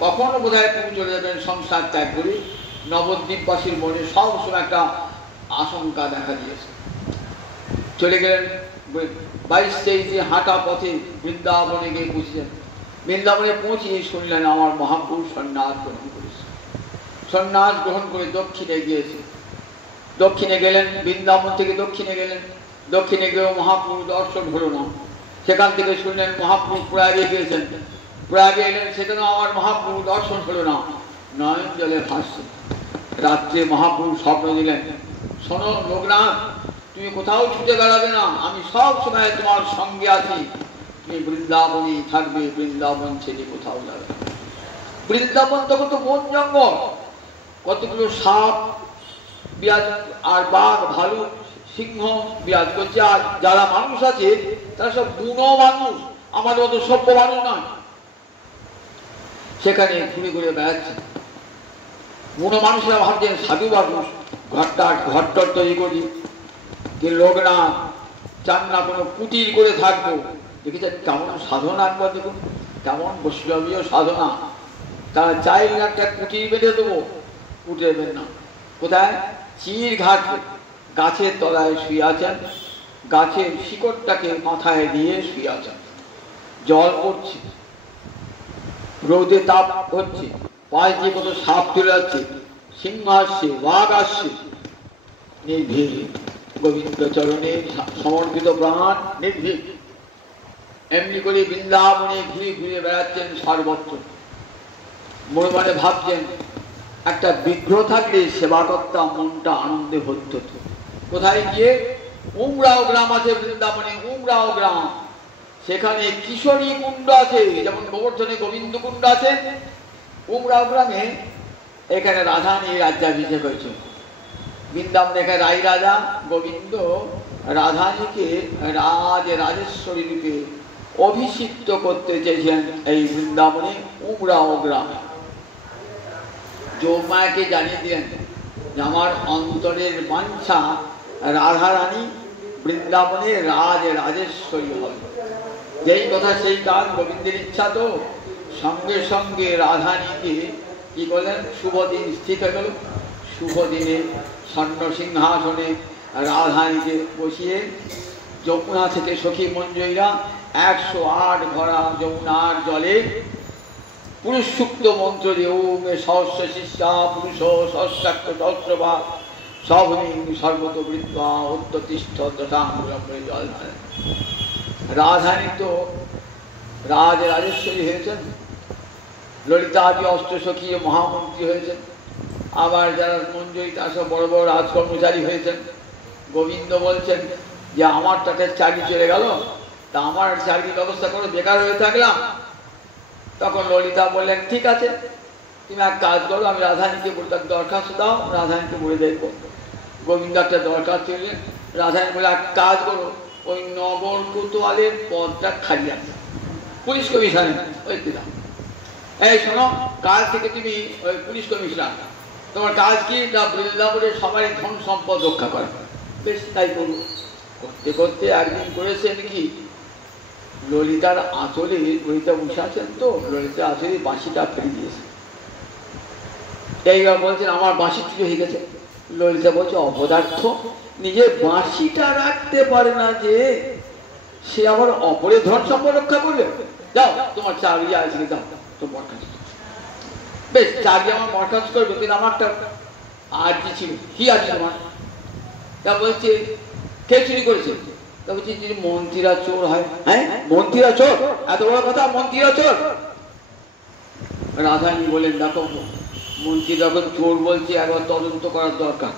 কখনো বোধহয় প্রভু চলে যাবেন সংসার ত্যাগ করে। নবদ্বীপবাসীর মনে সবসময় একটা আশঙ্কা দেখা দিয়েছে। চলে গেলেন 22-23 হাঁটা পথে বৃন্দাবনে গিয়ে পৌঁছেছেন। বৃন্দাবনে পৌঁছিয়ে শুনলেন আমার মহাপুরুষ সন্ন্যাস গ্রহণ করেছে। সন্ন্যাস গ্রহণ করে দক্ষিণে গিয়েছে। দক্ষিণে গেলেন, বৃন্দাবন থেকে দক্ষিণে গেলেন। দক্ষিণে গিয়েও মহাপ্রভু দর্শন হলো না। সেখান থেকে শুনলেন মহাপ্রভু প্রয়াগে গিয়েছেন। প্রয়াগে এলেন, সেখানেও আমার মহাপ্রভু দর্শন হলো না, নয়ন জলে ভাসছে। রাত্রে মহাপ্রভু স্বপ্ন দিলেন, শোনো লোকনাথ, তুমি কোথাও ছুটে বেড়াবে না, আমি সব সময় তোমার সঙ্গে আছি, তুমি বৃন্দাবনেই থাকবে, বৃন্দাবন ছেড়ে কোথাও যাবে। বৃন্দাবন তখন তো বন জঙ্গল, কতগুলো সাপ বিরাজ, আর বাঘ ভালুক সিংহ বিরাজ করছে। আর যারা মানুষ আছে তারা সব বুনো মানুষ, আমাদের মতো সভ্য মানুষ নয়। সেখানে ঘুরে ঘুরে বেড়াচ্ছে। বুনো মানুষরা ভাবছেন সাধু মানুষ, ঘরটর তৈরি করি, যে লোকনাথ চান না কোনো কুটির করে থাকবো। দেখেছেন কেমন সাধনা, একবার দেখুন কেমন বৈষ্ণবীয় সাধনা। তারা চাইলে একটা কুটির বেঁধে দেবো, উঠেবেন না। কোথায়? চির ঘাট গাছের তলায় শুয়ে আছেন, গাছের শিকড়টাকে মাথায় দিয়ে শুয়ে আছেন। জল পড়ছে, রোদে তাপ হচ্ছে, পাশ দিয়ে কত সাপ চলে যাচ্ছে, সিংহ আসছে, বাঘ আসছে। নির্ভীক গোবিন্দ চরণে সমর্পিত প্রাণ, নির্ভীক এমনি করে বৃন্দাবনে ঘুরে ঘুরে বেড়াচ্ছেন সর্বত্র। মনে মনে ভাবছেন একটা বিগ্রহ থাকলে সেবা করতাম, মনটা আনন্দে ভর্তি হতো। কোথায় গিয়ে? উমরাও গ্রাম আছে বৃন্দাবনে, উমরাও গ্রাম, সেখানে কিশোরী কুণ্ড আছে, যেমন গোবর্ধনে গোবিন্দ কুণ্ড আছে। উমরাও গ্রামে এখানে রাধারানী রাজ্যাভিষেক হয়েছে। বৃন্দাবনে এখানে রাই রাজা গোবিন্দ রাধারানীকে রাজেশ্বরী রূপে অভিষিক্ত করতে চেয়েছেন এই বৃন্দাবনে উমরাও গ্রামে। যোগমায়াকে জানিয়ে দিলেন যে আমার অন্তরের বাঞ্ছা রাধারানী বৃন্দাবনে রাজেশ্বরী হবে। যেই কথা সেই কাজ, গোবিন্দের ইচ্ছা তো। সঙ্গে সঙ্গে রাধারানীকে কি করলেন? শুভ দিন স্থির হয়ে গেল। শুভ দিনে স্বর্ণ সিংহাসনে রাধারানীকে বসিয়ে যমুনা থেকে সখী মঞ্জুরিরা 108 ঘড়া যমুনার জলে পুরুষ সুক্ত মন্ত্র দিয়ে ওম সহস্র শিষ্যা পুরুষ সহস্রাক্ষ সহস্রভা সবলিং সর্বত বৃত্তা উত্ততিষ্ঠ দশাঙ্গুলম্বরে জল ধারেন। রাধারানী তো রাজেশ্বরী হয়েছেন, ললিতাদি অষ্টসখী মহামন্ত্রী হয়েছেন, আবার যারা মঞ্জুরি তার সব বড় বড় রাজকর্মচারী হয়েছেন। গোবিন্দ বলছেন যে আমার তাকে চাকরি চলে গেল, তা আমার চাকরির ব্যবস্থা করে বেকার হয়ে থাকলাম। তখন ললিতা বললেন ঠিক আছে, তুমি এক কাজ করো, আমি রাধারানীকে দরখাস্ত দাও, রাধারানীকে বলে দেখবো। গোবিন্দ একটা দরখাস্ত দিলেন। রাধারানী বলে এক কাজ করো, ওই নগর কোতোয়ালের পদটা খালি আছে, পুলিশ কমিশনার। ওই দিলাম, এই শোনো, কাল থেকে তুমি ওই পুলিশ কমিশনার, তোমার কাজ কি? বৃন্দাবনের সবাই ধন সম্পদ রক্ষা করে। বেশ, তাই করবো। করতে করতে একদিন করেছেন কি, ললিতার আঁচলে, ললিতা বসে আছেন তো, ললিতার আঁচলে বাঁশিটা ফেলে দিয়েছে। এইবার বলছেন আমার বাঁশি চুরি হয়ে গেছে। ললিতা বলছে অপদার্থ, নিজের বাঁশিটা রাখতে পারে না যে, সে আবার অপরের ধন সম্পদ রক্ষা করবে। যাও, তোমার চাকরি আজকে যাও, তো বরখাস্ত। বেশ, চাকরি আমার বরখাস্ত করবে, কিন্তু আমারটা আর কি ছিল, কি আছে তোমার? তা বলছে কে চুরি করেছে? তা বলছি যদি মন্ত্রীরা চোর হয়। হ্যাঁ, মন্ত্রীরা চোর? এত বড় কথা, মন্ত্রীরা চোর? রাধারানী বলেন দেখো, মন্ত্রী যখন চোর বলছে একবার তদন্ত করার দরকার।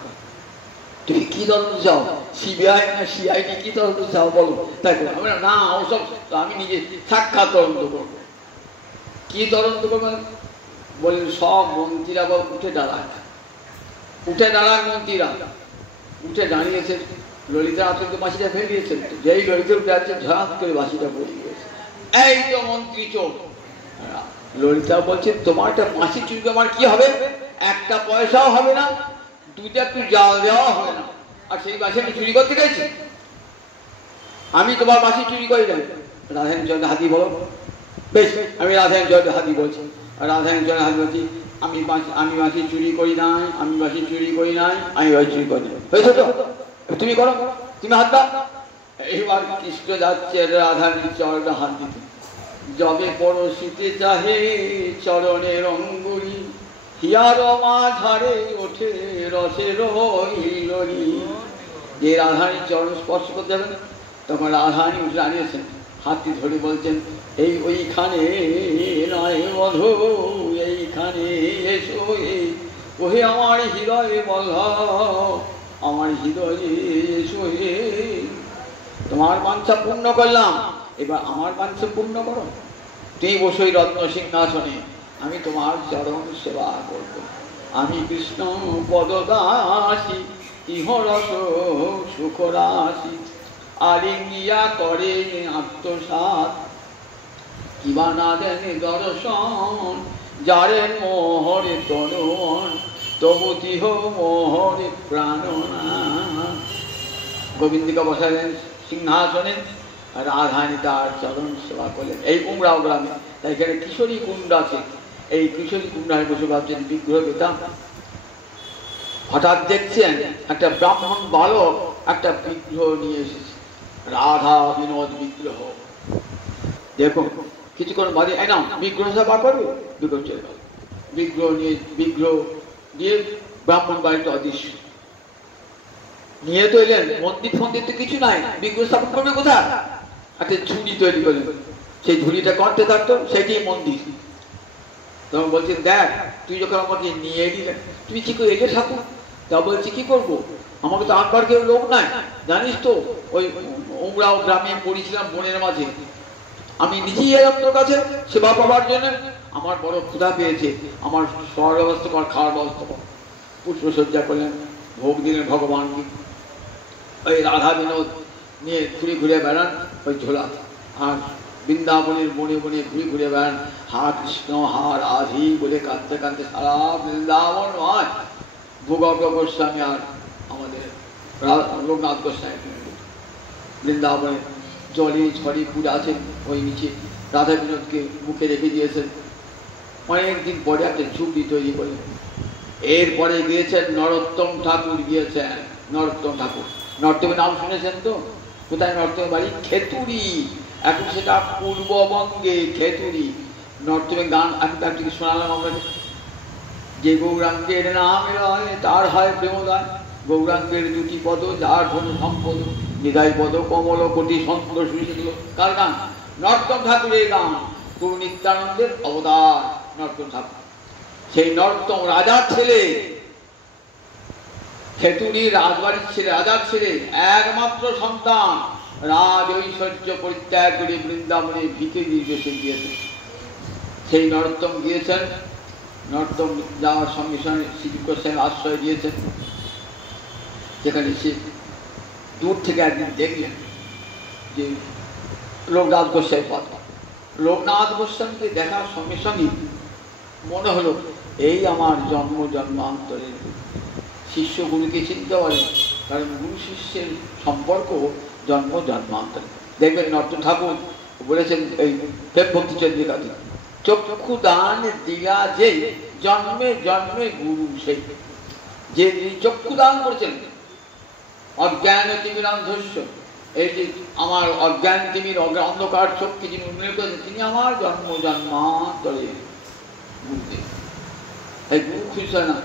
তুমি কি তদন্ত চাও? সিবিআই না সিআইডি, কি তদন্ত চাও বলো? তাই আমরা না, ওসব আমি নিজে সাক্ষাৎ তদন্ত করবো। কি তদন্ত করবেন? বলেন সব মন্ত্রীরা উঠে দাঁড়ায়, উঠে দাঁড়ান মন্ত্রীরা। উঠে দাঁড়িয়েছে, ললিতা আচলকে বাঁশিটা ফেলে দিয়েছেন। যেই ললিতা উঠে আছে, ঝাঁক করে বাঁশিটা পড়ে গিয়েছে। এই তো মন্ত্রী চোর। ললিতা বলছে তোমার একটা বাঁশি চুরি আমার কি হবে? একটা পয়সাও হবে না, দুইটা একটু জাল দেওয়া হবে না, আর সেই বাঁশি আমি চুরি করতে গেছি? আমি তোমার বাঁশি চুরি করি না। রাধারানী চন্দ্র হাতি বলো। বেশ, আমি রাধারানী চন্দ্র হাতি বলছি। আর রাধারানী চন্দ্র হাতি বলছি আমি বাঁশি চুরি করি নাই, আমি বাঁশি চুরি করি নাই, আমি বাঁশি চুরি করি নাই। হয়েছে তো? তুমি করো, তুমি হাত দাও। এইবার কৃষ্ণ যাচ্ছে রাধারানীর চরণে হাত দিতে। যবে পরশিতে চাহে চরণের অঙ্গুলি, হিয়ার মাঝারে ওঠে রসের হিলরি। যে রাধারানীর চরণ স্পর্শ করতে যাবেন, তখন রাধারানী উঠে দাঁড়িয়েছেন, হাতটি ধরে বলছেন এই ওইখানে নয় বধূ, এইখানে এসো, ওহে আমার হৃদয়ে বল্লভ, আমার হৃদয়ে এসো, তোমার বাঞ্ছা পূর্ণ করলাম, এবার আমার বাঞ্ছা পূর্ণ করো। তুমি বসোই রত্ন সিংহাসনে, আমি তোমার চরণ সেবা করব। আমি কৃষ্ণ পদদাসী, ইহরস সুখরাশি, আলিঙ্গিয়া করে আত্মসাৎ, কিবা না দেন দর্শন, যারে মোহরে তনন, তবু তিহ মোহরে প্রাণনা। গোবিন্দকে বসালেন সিংহাসনে, রাধারানী তার চরণ সেবা করলেন। এই কুমড়াও গ্রামে, তাই এখানে কিশোরী কুণ্ড আছে। এই কিশোরী কুণ্ডায় বসে ভাবছেন বিগ্রহ পেতাম। হঠাৎ দেখছেন একটা ব্রাহ্মণ বালক একটা বিগ্রহ নিয়ে এসেছে, রাধা বিনোদ বিগ্রহ। দেখুন কিছুক্ষণ বাদে এই নাও বিগ্রহ সেবা করবে, বিগ্রহ চলে গেল। বিগ্রহ দিয়ে ব্রাহ্মণ বাড়িতে অদৃশ্য। নিয়ে তো এলেন, মন্দির ফন্দির তো কিছু নাই, বিগ্রহ স্থাপন করবে কোথায়? একটা ঝুড়ি তৈরি করলেন, সেই ঝুড়িটা করতে থাকতো, সেটি মন্দির। তখন বলছেন দেখ, তুই যখন আমাকে নিয়ে এলি, তুই কি করে এলে ঠাকুর? তা বলছি কি করবো, আমাকে তো আঁকবার কেউ লোক নাই, জানিস তো ওই উমরাও গ্রামে পড়েছিলাম বনের মাঝে, আমি নিজেই এলাম তোর কাছে সেবা পাবার জন্য। আমার বড় ক্ষুধা পেয়েছে, আমার শহর ব্যবস্থা কর, খাওয়ার ব্যবস্থা কর। পুষ্পসজ্জা করলেন, ভোগ দিলেন ভগবানকে। ওই রাধা বিনোদ নিয়ে ঘুরে ঘুরে বেড়ান ওই ঝোলা, আর বৃন্দাবনের বনে বনে ঘুরে ঘুরে বেড়ান, হা কৃষ্ণ হা রাধি বলে কাঁদতে কাঁদতে সারা বৃন্দাবন নয়। ভূগর্ভ গোস্বামী আর আমাদের লোকনাথ গোস্বামী বৃন্দাবনে জলে ঝড়ে পুরে আছেন, ওই নিচে রাধা বিনোদকে মুখে রেখে দিয়েছেন। অনেকদিন পরে একটা ঝুঁকি তৈরি করে এরপরে গিয়েছেন নরোত্তম ঠাকুর, গিয়েছেন নরোত্তম ঠাকুর। নর্তমের নাম শুনেছেন তো? কোথায় নর্তমের বাড়ি? খেতুরি। এখন সেটা পূর্ববঙ্গে খেতুরি। নর্তমের গান আমি তার থেকে শোনালাম আমাদের, যে গৌরাঙ্গের নাম লয় তার হয় প্রেমদায়, গৌরাঙ্গের দুটি পদ যার ধন সম্পদ, নিদায় পদ কমল কোটি সন্তোষ শুনেছিল। কার গান? নর্তম ঠাকুরের গান। গুরু নিত্যানন্দের অবতার নর্তম ঠাকুর। সেই নর্তম রাজার ছেলে, খেতুরি রাজবাড়ির ছেলে, রাজার ছেলে, একমাত্র সন্তান, রাজ ঐশ্বর্য পরিত্যাগ করে বৃন্দাবনে ভিখিরির বেশে গিয়েছে। সেই নরোত্তম গিয়েছেন, নরোত্তম যাওয়ার সঙ্গে সঙ্গে শ্রীকৃষ্ণের আশ্রয় দিয়েছেন। যেখানে সে দূর থেকে একদিন দেখলেন যে লোকনাথ গোস্বামী পদ। লোকনাথ গোস্বামীকে দেখার সঙ্গে সঙ্গে মনে হলো এই আমার জন্ম জন্মান্তরের শিষ্য গুরুকে চিনতে পারে, কারণ গুরু শিষ্যের সম্পর্ক জন্ম জন্মান্তরে। দেখবেন নট্ট ঠাকুর বলেছেন এই প্রেম ভক্তি চন্দ্রিকাতে, চক্ষু দান দিলা যে জন্মে জন্মে গুরু সেই। যে চক্ষু দান করেছেন অজ্ঞান তিমিরান্ধস্য, এই যে আমার অজ্ঞান তিমির অন্ধকার চক্ষু যিনি উন্নয়ন করেছেন তিনি আমার জন্ম জন্মান্তরে গুরুদেব। এই গুরু খুশি হয় না,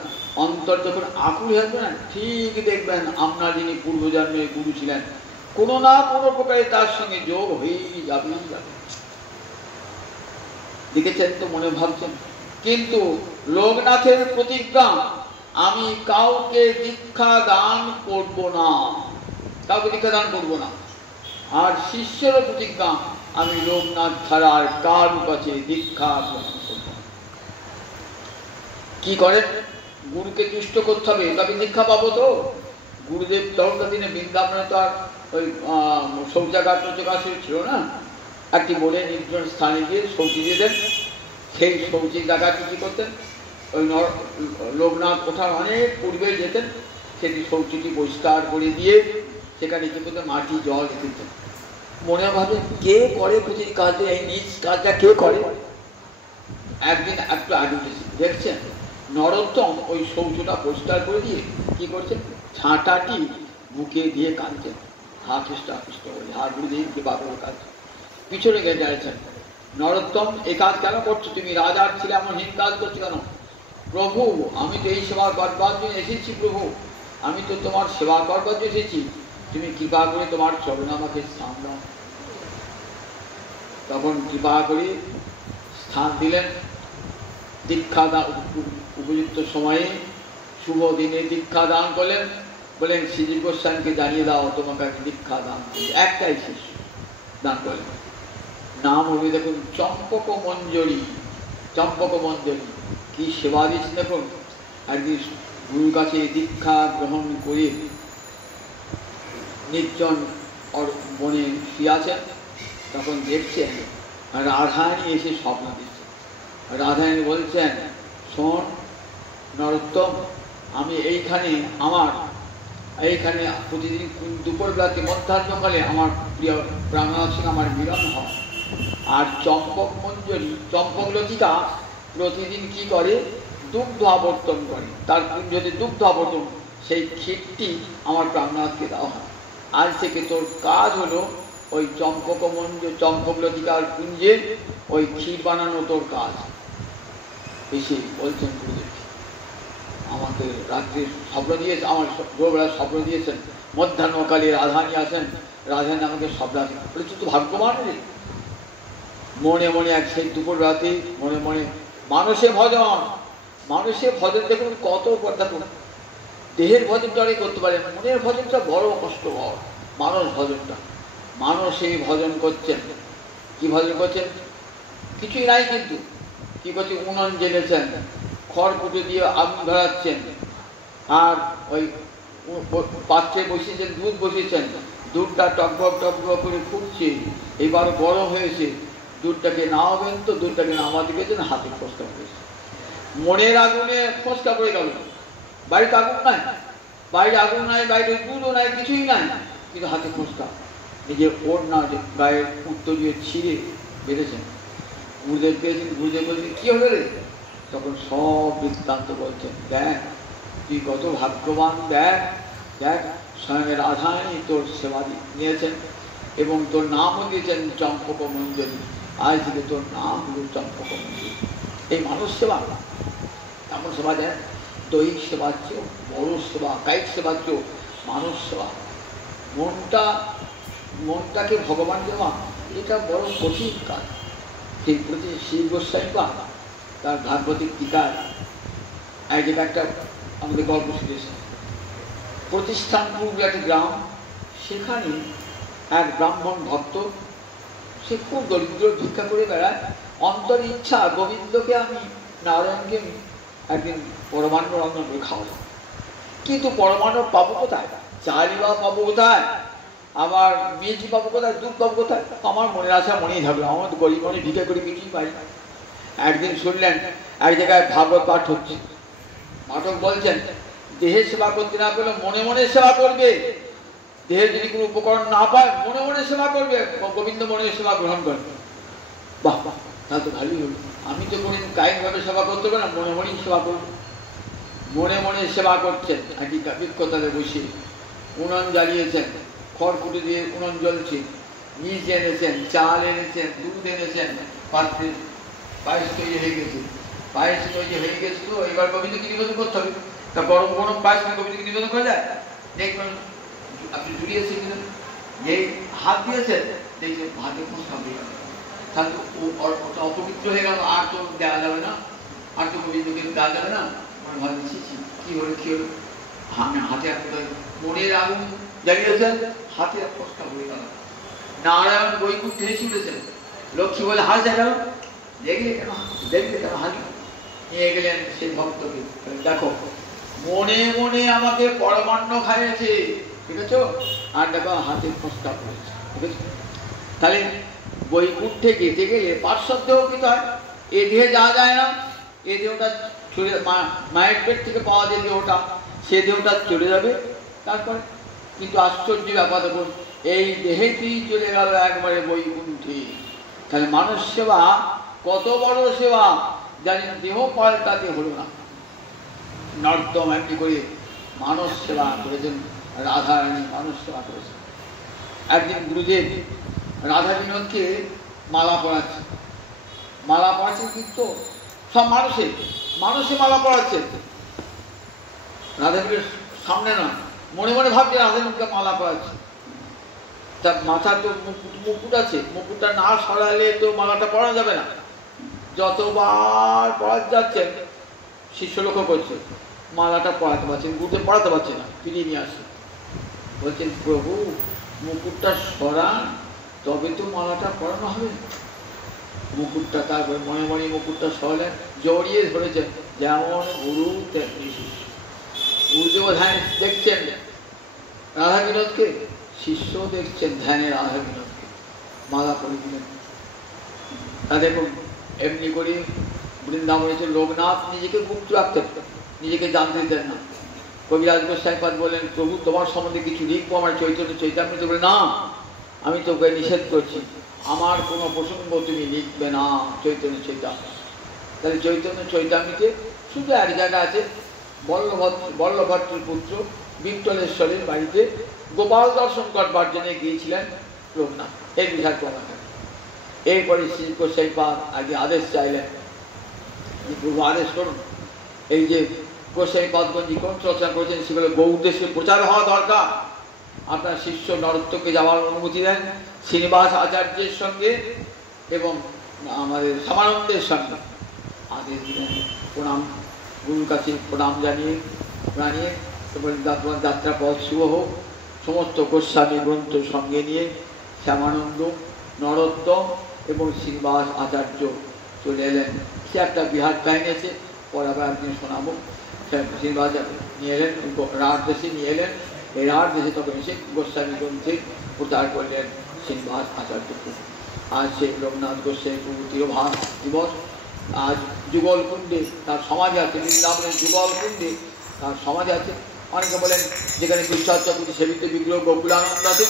অন্তর যখন আকুল হয়ে যাবে না, ঠিক দেখবেন আপনার যিনি পূর্বজন্মে গুরু ছিলেন কোনো না কোনো প্রকারে তার সঙ্গে যোগ হয়েই যাবে। দেখেছেন তো, মনে ভাবছেন। কিন্তু লোকনাথের প্রতিজ্ঞা, আমি কাউকে দীক্ষা দান করব না, কাউকে দীক্ষা দান করব না। আর শিষ্যেরও প্রতিজ্ঞা, আমি লোকনাথ ছাড়া আর কার কাছে দীক্ষা গ্রহণ করব না। কি করেন? গুরুকে তুষ্ট করতে হবে, তবে দীক্ষা পাবো। তো গুরুদেব তখনকার দিনে বৃন্দাবনে তো আর ওই শৌচাগার টৌচাগার ছিল না, একটি বলে নির্জন স্থানে গিয়ে শৌচি দিয়ে দেন। সেই শৌচির জায়গাটি কি করতেন, ওই লোকনাথ কোথাও অনেক পূর্বে যেতেন, সেটি শৌচিটি পরিষ্কার করে দিয়ে সেখানে কি করতেন, মাটি জল দিতেন। মনে ভাবে কে করে প্রতিটি কাজে, এই নিজ কাজটা কে করে? একদিন একটু আগে দেখছেন নরোত্তম ওই শৌচটা পরিষ্কার করে দিয়ে কি করছেন, ছাঁটাটি বুকে দিয়ে কাঁদছেন, হা কৃষ্ণ কৃষ্ণ বলে, হা গুরুদেব কি বাবুর কাজ। পিছনে গিয়ে দাঁড়িয়েছেন, নরোত্তম এই কাজ কেন করছো? তুমি রাজার ছেলে এমন হীন কাজ করছো কেন? প্রভু, আমি তো এই সেবা করবার জন্য এসেছি। প্রভু, আমি তো তোমার সেবা করবার জন্য এসেছি, তুমি কৃপা করে তোমার চরণ আমাকে স্থান দাও। তখন কৃপা করে স্থান দিলেন। দীক্ষা দান উপযুক্ত সময়ে শুভ দিনে দীক্ষা দান করলেন। বলেন শ্রীজীব গোস্বামীকে জানিয়ে দাও তোমাকে আমি দীক্ষা দান করি। একটাই শিষ্য দান করলেন, নাম হবে দেখুন চম্পক মঞ্জরি। চম্পক মঞ্জরি কি সেবা দিয়েছেন দেখুন। একদিন গুরুর কাছে দীক্ষা গ্রহণ করে নির্জন বনে শুয়ে আছেন, তখন দেখছেন রাধারানী এসে স্বপ্ন দিচ্ছেন। রাধারানী বলছেন, শোন নরোত্তম, আমি এইখানে প্রতিদিন দুপুরবেলাতে মধ্যাহ্নকালে আমার প্রিয় প্রাণনাথ সঙ্গে আমার মিলন হয়। আর চম্পক মঞ্জরি, চম্পক লতিকা প্রতিদিন কি করে, দুগ্ধ আবর্তন করে। তার কুঞ্জতে দুগ্ধ আবর্তন, সেই ক্ষীরটি আমার প্রাণনাথকে দেওয়া হয়। আজ থেকে তোর কাজ হলো ওই চম্পক লতিকার কুঞ্জে ওই ক্ষীর বানানো তোর কাজ। এসে বলছেন গুরুদেব আমাকে রাত্রে স্বপ্ন দিয়েছে, আমার ভোরবেলা স্বপ্ন দিয়েছেন, মধ্যাহ্নকালে রাধারানী আসেন, রাধারানী আমাকে স্বপ্ন আসেন। বলেছি তো ভাগ্যবান রে। মনে মনে এক সেই দুপুর রাতে মনে মনে মানুষের ভজন দেখুন কত দেখুন। দেহের ভজনটা অনেক করতে পারে, মনের ভজনটা বড় কষ্টকর। মানুষ এই ভজন করছেন। কি ভজন করছেন? কিছুই নাই, কিন্তু কি করছে, উনুন জ্বেলেছেন, খড়কুটো দিয়ে আগুন ধরাচ্ছেন, আর ওই পাত্রে বসিয়েছেন, দুধ বসিয়েছেন, দুধটা টকবক টকবক করে ফুটছে, এবার গরম হয়েছে, দুধটাকে নামাবেন তো দুধটাকে নামাতে গেছেন, হাতে ফসকা পড়েছে। মনের আগুনে ফসকা পড়ে গেল। বাড়িতে আগুন নাই, বাইরে দুধও নাই, কিছুই নাই, কিন্তু হাতে ফসকা। নিজের ওড়না গায়ের উত্তর দিয়ে ছিঁড়ে বেড়েছেন। গুরুদেব পেয়েছেন, গুরুদেব বলছেন কি হলো রে? তখন সব বৃত্তান্ত বলছেন, দেখ তুই কত ভাগ্যবান, দেখ স্বয়ং রাধারানী তোর সেবা নিয়েছেন এবং তোর নামও দিয়েছেন চম্পক মঞ্জরি। আজ থেকে তোর নাম হল চম্পক মঞ্জরি। এই মানুষ সেবা এমন সেবা দেন, দৈহিক সেবার চেয়েও বড় সেবা, কায়িক সেবার চেয়েও মানুষ সেবা। মনটাকে ভগবান দেওয়া এটা বড় কঠিন কাজ। সেই প্রতি শ্রী গোস্বামী তার ভাগবতিক টিকার এক জায়গায় একটা আমাদের গল্প শুনেছেন। প্রতিষ্ঠানপুর একটা গ্রাম, সেখানে এক ব্রাহ্মণ ভক্ত, সে খুব দরিদ্র, ভিক্ষা করে বেড়ায়। অন্তর ইচ্ছা গোবিন্দকে আমি নারায়ণকে একদিন পরমান্ন রন্ধন করে খাওয়াবো, কিন্তু পরমান্ন পাবো কোথায়, চালই বা পাবো কোথায়? আবার মেয়েছি পাবো কোথায়, দুধ পাবো কোথায়? আমার মনের আশা মনেই থাকলো, আমার তো গরিব মনে ভিক্ষা করে কিছুই পাই না। একদিন শুনলেন এক জায়গায় ভাগবত পাঠ হচ্ছে, পাঠক বলছেন দেহের সেবা করতে না পেলে মনে মনে সেবা করবে, দেহের যদি কোনো উপকরণ না পায় মনে মনে সেবা করবে, গোবিন্দ মনের সেবা গ্রহণ করবে। বাহ বাহ, তাহলে তো ভালোই হলো। আমি তো কোনোদিন কায়িকভাবে সেবা করতে পারি না, মনে মনেই সেবা করবো। মনে মনে সেবা করছেন, একই বৃক্ষতলে বসে উনুন জ্বালিয়েছেন, খড়কুটো দিয়ে উনুন জ্বলছে, বীজ এনেছেন, চাল এনেছেন, দুধ এনেছেন, পাত্রে পায়েস তৈরি হয়ে গেছে, পায়েস তৈরি হয়ে গেছে। তো এবার গোবিন্দকে নিবেদন করতে হবে। তা গরম গরম পায়েস না গোবিন্দকে নিবেদন করা যায়? দেখবেন আপনি জুড়িয়েছেন কিনা, যেই হাত দিয়েছেন দেখবেন হাতে ফোঁসকা হয়ে গেল, তাহলে ওটা অপবিত্র হয়ে গেল, আর তো দেওয়া যাবে না, আর তো গোবিন্দকে দেওয়া যাবে না। ভাবছি কি হলো কি হলো, হাতে মনের আগুন জ্বালিয়েছেন, হাতে ফোঁসকা হয়ে গেল। নারায়ণ বৈকুণ্ঠে এসে উঠেছেন, লক্ষ্মী বলে হাল দেখালো, দেখলে কেন দেখলে কেন হাসি, নিয়ে গেলেন সেই ভক্তকে, দেখো মনে মনে আমাকে পরমান্ন খাইয়েছে, ঠিক আছে, আর দেখো হাতে ফোঁসকা পড়েছে, ঠিক আছে। তাহলে বৈকুণ্ঠে যেতে গেলে পার্শ্বদ দেহ কি হয়, এ দেহে যাওয়া যায় না, এই দেহটা চলে, মায়ের পেট থেকে পাওয়া যে দেহটা, সে দেহটা চলে যাবে তারপরে। কিন্তু আশ্চর্য ব্যাপার দেখুন, এই দেহেটি চলে গেল একবারে বৈকুণ্ঠে। তাহলে মানুষ সেবা কত বড় সেবা, জানেন, দেহ পাল্টাতে হলো না। নর্দম এমনি করে মানুষ সেবা করেছেন, রাধারানী মানুষ সেবা করেছেন। একদিন গুরুদেব রাধা বিনোদকে মালা পড়াচ্ছে, মালা পড়াচ্ছেন কিন্তু সব মানুষে মানুষে মালা পড়াচ্ছেন, রাধা বিনোদ সামনে না, মনে মনে ভাবছে রাধা বিনোদকে মালা পড়াচ্ছে। তার মাথার তো মুকুট আছে, মুকুটটা না সরালে তো মালাটা পড়া যাবে না। যতবার পড়াতে যাচ্ছেন শিষ্য লক্ষ্য করছে, মালাটা পড়াতে পারছেন, গুরুদেব পড়াতে পারছে না, ফিরিয়ে নিয়ে আসে, বলছেন প্রভু মুকুটটা সরান তবে তো মালাটা পড়ানো হবে। মুকুটটা তারপরে মনে মনে মুকুটটা সরালেন, জড়িয়ে ধরেছেন, যেমন গুরু তেমনি শিষ্য। গুরুদেব ধ্যান দেখছেন রাধা বিনোদকে, শিষ্য দেখছেন ধ্যানে রাধা বিনোদকে, মালা পরে দিলেন। তা দেখুন এমনি করে বৃন্দাবনে লোকনাথ নিজেকে গুপ্ত রাখতেন, নিজেকে জানতে দেন না। কবিরাজ গোসাইপাদ বললেন প্রভু তোমার সম্বন্ধে কিছু লিখবো আমার চৈতন্য চৈতামৃতে, বলে না আমি তোকে নিষেধ করছি, আমার কোনো প্রসঙ্গ তুমি লিখবে না চৈতন্য চৈতামৃত। তাহলে চৈতন্য চৈতামৃতে শুধু এক জায়গা আছে, বল্লভদ্রের পুত্র বিট্টলেশ্বরের বাড়িতে গোপাল দর্শন করবার জন্য গিয়েছিলেন লোকনাথ, এই বিশাল কথা। এরপরে শ্রী গোসাইপাদ আগে আদেশ চাইলেন, প্রভু আদেশ করুন, এই যে গোসাইপাদগঞ্জ গ্রন্থ রচনা করেছেন সেগুলো গৌড়দেশে প্রচার হওয়া দরকার, আপনার শিষ্য নরোত্তমকে যাওয়ার অনুমতি দেন শ্রীনিবাস আচার্যের সঙ্গে এবং আমাদের শ্যামানন্দের সঙ্গে। আদেশ দিলেন, প্রণাম গুরুর কাছে প্রণাম জানিয়ে যাত্রা পথ শুভ হোক। সমস্ত গোস্বামী গ্রন্থ সঙ্গে নিয়ে শ্যামানন্দ, নরোত্তম এবং শ্রীনিবাস আচার্য চলে এলেন। সে একটা বিহার কাহিনী আছে, পরে আবার একদিন শোনাবো। শ্রীনিবাস নিয়ে এলেন, রাঢ় দেশে নিয়ে এলেন, এই রাঢ় দেশে তখন এসে গোস্বামী গ্রন্থে প্রচার করলেন শ্রীনিবাস আচার্যকে। আজ সেই লোকনাথ গোস্বামী প্রভু তিরোভাস দিবস। আজ যুগলকুণ্ডে তার সমাধি আছে, বৃন্দাবনের যুগলকুণ্ডে তার সমাধি আছে। অনেকে বলেন যেখানে বিশ্বাস চক্রবর্তী সেবিত বিগ্রহ গোকুলানন্দ আছে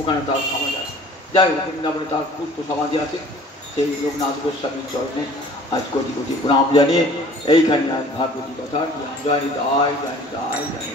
ওখানে তার সমাধি আছে। যাই হোক, বৃন্দাবনে তার পুষ্প সমাধি আছে। সেই লোকনাথ গোস্বামীর চরণে আজ কোটি কোটি প্রণাম জানিয়ে এইখানে আজ ভাগবতী কথা জানি দায় জানি দায় জানি।